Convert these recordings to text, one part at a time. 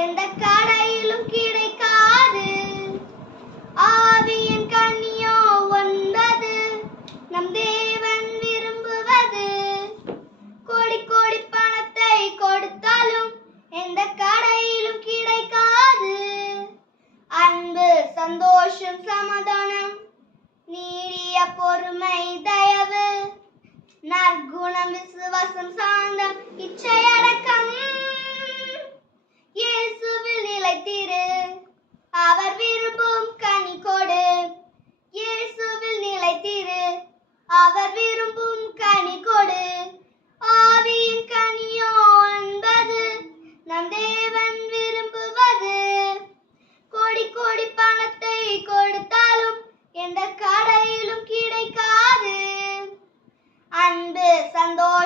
எந்த கடையிலும் கிடைக்காது. ஆவியின் கண்ணியோ ஒன்பது நம் தேவன் விரும்புவது கோடி கோடி பணத்தை கொடுத்தாலும் எந்த கடையிலும் கிடைக்காது. அன்பு சந்தோஷம் சமாதானம் நீடிய பொறுமை தயவு நற்குணம் விசுவாசம்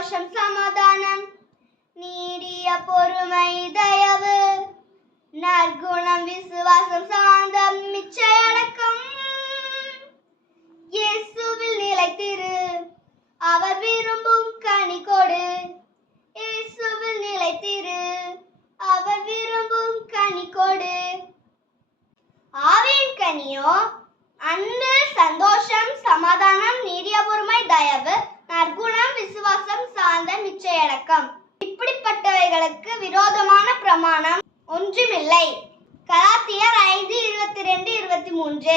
சந்தோஷம் சமாதானம். நீடிய பொறுமை தயவு. நற்குணம் விசுவாசம் சாந்தம் மிச்சையடக்கம் இயேசுவில் நிலைத்திரு. அவர் விரும்பும் கனி கொடு. இயேசுவில் நிலைத்திரு. அவர் விரும்பும் கனி கொடு. ஆவின் கனியோ அன்பு சந்தோஷம் சமாதானம் நீடிய பொறுமை தயவு நற்குணம் விசுவாசம் சார்ந்த நிச்சயடக்கம் இப்படிப்பட்டவைகளுக்கு விரோதமான பிரமாணம் ஒன்றுமில்லை. கலாத்தியர் ஐந்து இருபத்தி ரெண்டு இருபத்தி மூன்று.